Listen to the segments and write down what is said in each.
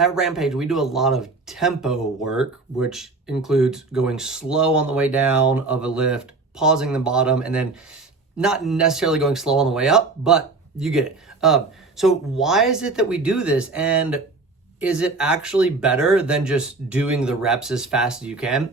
at Rampage, we do a lot of tempo work, which includes going slow on the way down of a lift, pausing the bottom, and then not necessarily going slow on the way up, but you get it. So why is it that we do this? And is it actually better than just doing the reps as fast as you can?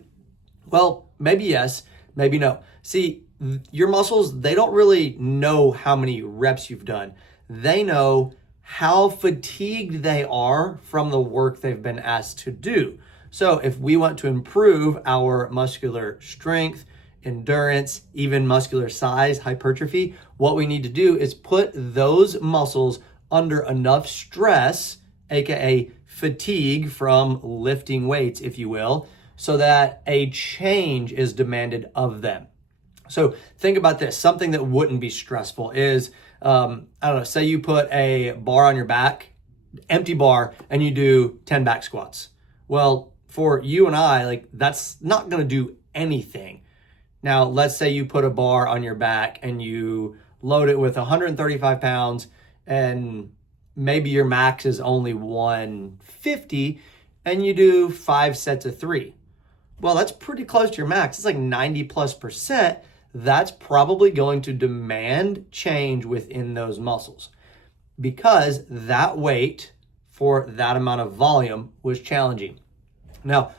Well, maybe yes, maybe no. See, your muscles, they don't really know how many reps you've done. They know how fatigued they are from the work they've been asked to do. So if we want to improve our muscular strength, endurance, even muscular size, hypertrophy, what we need to do is put those muscles under enough stress, aka fatigue from lifting weights, if you will, so that a change is demanded of them. So think about this. Something that wouldn't be stressful is, I don't know, say you put a bar on your back, empty bar, and you do 10 back squats. Well, for you and I, like, that's not going to do anything. Now, let's say you put a bar on your back and you load it with 135 pounds and maybe your max is only 150 and you do 5 sets of 3. Well, that's pretty close to your max. It's like 90+%. That's probably going to demand change within those muscles because that weight for that amount of volume was challenging. Now,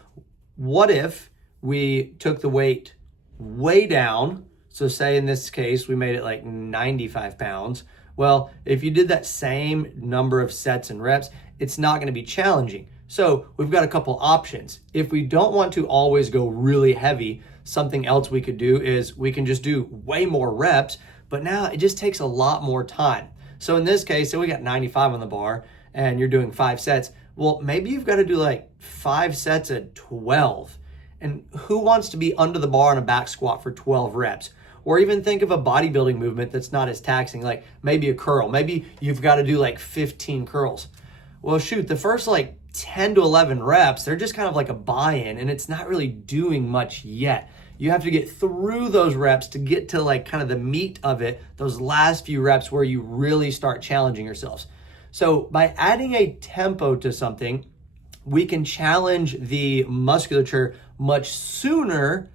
what if we took the weight way down? So say in this case, we made it like 95 pounds. Well, if you did that same number of sets and reps, it's not going to be challenging. So we've got a couple options. If we don't want to always go really heavy, something else we could do is we can just do way more reps, but now it just takes a lot more time. So in this case, so we got 95 on the bar and you're doing 5 sets. Well, maybe you've got to do like 5 sets at 12. And who wants to be under the bar on a back squat for 12 reps? Or even think of a bodybuilding movement that's not as taxing, like maybe a curl. Maybe you've got to do like 15 curls. Well, shoot, the first like 10 to 11 reps, they're just kind of like a buy-in and it's not really doing much yet. You have to get through those reps to get to like kind of the meat of it, those last few reps where you really start challenging yourselves. So by adding a tempo to something, we can challenge the musculature much sooner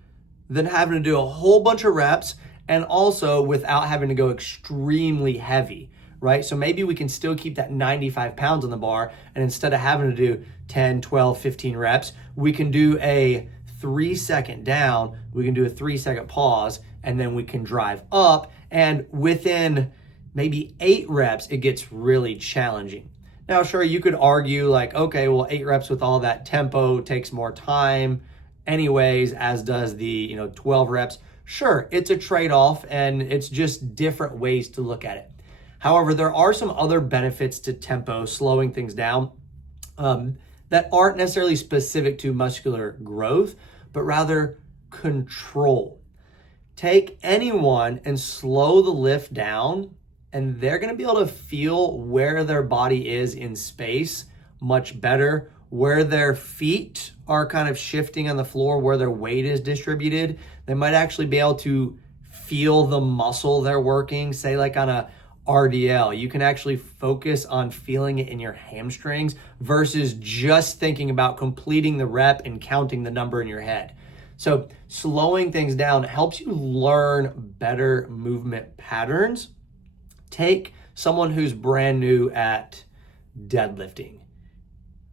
than having to do a whole bunch of reps and also without having to go extremely heavy, right? So maybe we can still keep that 95 pounds on the bar and instead of having to do 10, 12, 15 reps, we can do a 3-second down, we can do a 3-second pause, and then we can drive up. And within maybe 8 reps, it gets really challenging. Now, sure, you could argue like, okay, well, 8 reps with all that tempo takes more time anyways, as does the 12 reps. Sure, it's a trade-off and it's just different ways to look at it. However, there are some other benefits to tempo, slowing things down, that aren't necessarily specific to muscular growth, but rather control. Take anyone and slow the lift down, and they're going to be able to feel where their body is in space much better, where their feet are kind of shifting on the floor, where their weight is distributed. They might actually be able to feel the muscle they're working, say like on a RDL. You can actually focus on feeling it in your hamstrings versus just thinking about completing the rep and counting the number in your head. So slowing things down helps you learn better movement patterns. Take someone who's brand new at deadlifting.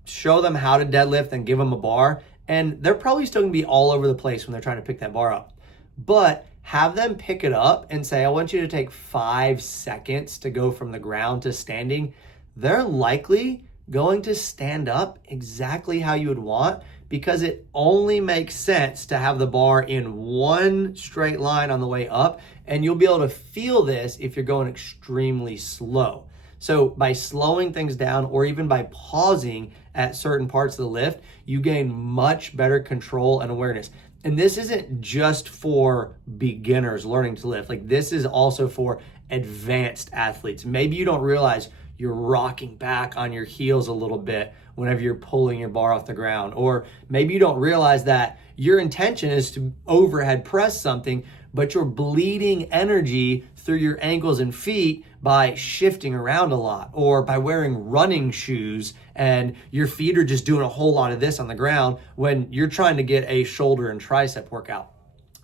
Show them how to deadlift and give them a bar, and they're probably still gonna be all over the place when they're trying to pick that bar up. But have them pick it up and say, I want you to take 5 seconds to go from the ground to standing. They're likely going to stand up exactly how you would want because it only makes sense to have the bar in one straight line on the way up, and you'll be able to feel this if you're going extremely slow. So by slowing things down or even by pausing at certain parts of the lift, you gain much better control and awareness. And this isn't just for beginners learning to lift. Like, this is also for advanced athletes. Maybe you don't realize you're rocking back on your heels a little bit whenever you're pulling your bar off the ground. Or maybe you don't realize that your intention is to overhead press something, but you're bleeding energy through your ankles and feet by shifting around a lot or by wearing running shoes, and your feet are just doing a whole lot of this on the ground when you're trying to get a shoulder and tricep workout.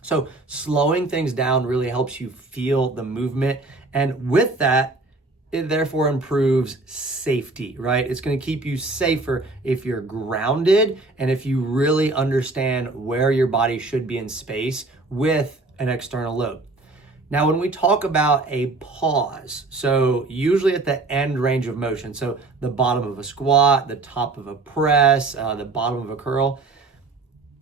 So slowing things down really helps you feel the movement. And with that, it therefore improves safety, right? It's going to keep you safer if you're grounded and if you really understand where your body should be in space with an external load. Now, when we talk about a pause, so usually at the end range of motion, so the bottom of a squat, the top of a press, the bottom of a curl,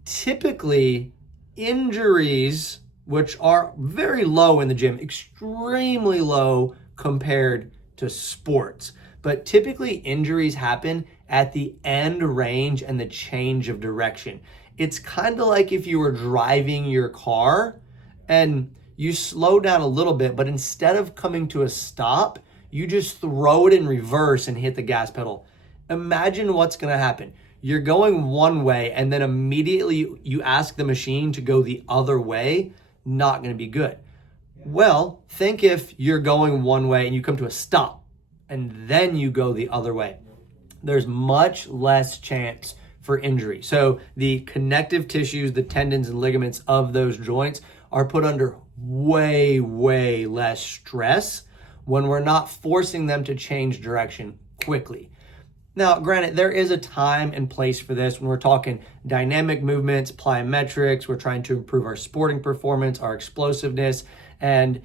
typically injuries, which are very low in the gym, extremely low compared to sports, but typically injuries happen at the end range and the change of direction. It's kind of like if you were driving your car and you slow down a little bit, but instead of coming to a stop, you just throw it in reverse and hit the gas pedal. Imagine what's going to happen. You're going one way and then immediately you ask the machine to go the other way. Not going to be good. Well, think if you're going one way and you come to a stop and then you go the other way. There's much less chance for injury. So the connective tissues, the tendons and ligaments of those joints are put under way, way less stress when we're not forcing them to change direction quickly. Now, granted, there is a time and place for this when we're talking dynamic movements, plyometrics, we're trying to improve our sporting performance, our explosiveness, and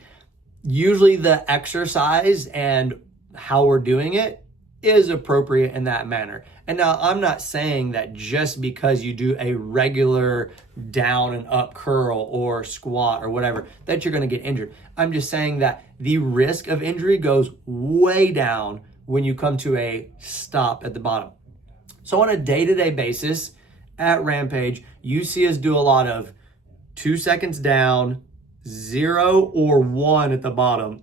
usually the exercise and how we're doing it is appropriate in that manner. And now I'm not saying that just because you do a regular down and up curl or squat or whatever, that you're going to get injured. I'm just saying that the risk of injury goes way down when you come to a stop at the bottom. So on a day-to-day basis at Rampage, you see us do a lot of 2 seconds down, 0 or 1 at the bottom,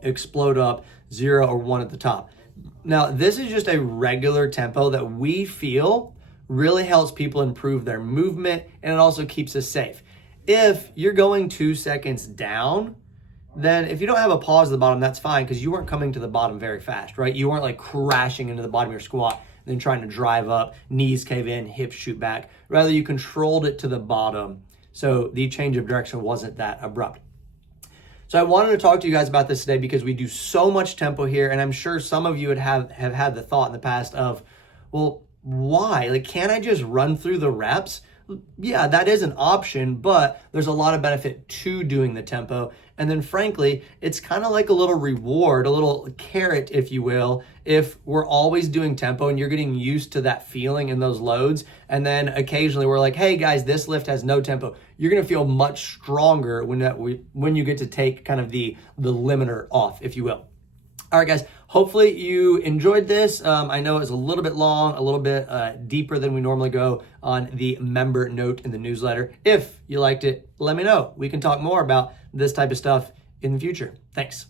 explode up, 0 or 1 at the top. Now, this is just a regular tempo that we feel really helps people improve their movement, and it also keeps us safe. If you're going 2 seconds down, then if you don't have a pause at the bottom, that's fine because you weren't coming to the bottom very fast, right? You weren't like crashing into the bottom of your squat and then trying to drive up, knees cave in, hips shoot back. Rather, you controlled it to the bottom. So the change of direction wasn't that abrupt. So I wanted to talk to you guys about this today because we do so much tempo here, and I'm sure some of you would have had the thought in the past of, well, why? Like, can't I just run through the reps? Yeah, that is an option, but there's a lot of benefit to doing the tempo. And then frankly, it's kind of like a little reward, a little carrot, if you will, if we're always doing tempo and you're getting used to that feeling and those loads. And then occasionally we're like, hey guys, this lift has no tempo. You're going to feel much stronger when you get to take kind of the limiter off, if you will. All right, guys, hopefully you enjoyed this. I know it's a little bit long, a little bit deeper than we normally go on the member note in the newsletter. If you liked it, let me know. We can talk more about this type of stuff in the future. Thanks.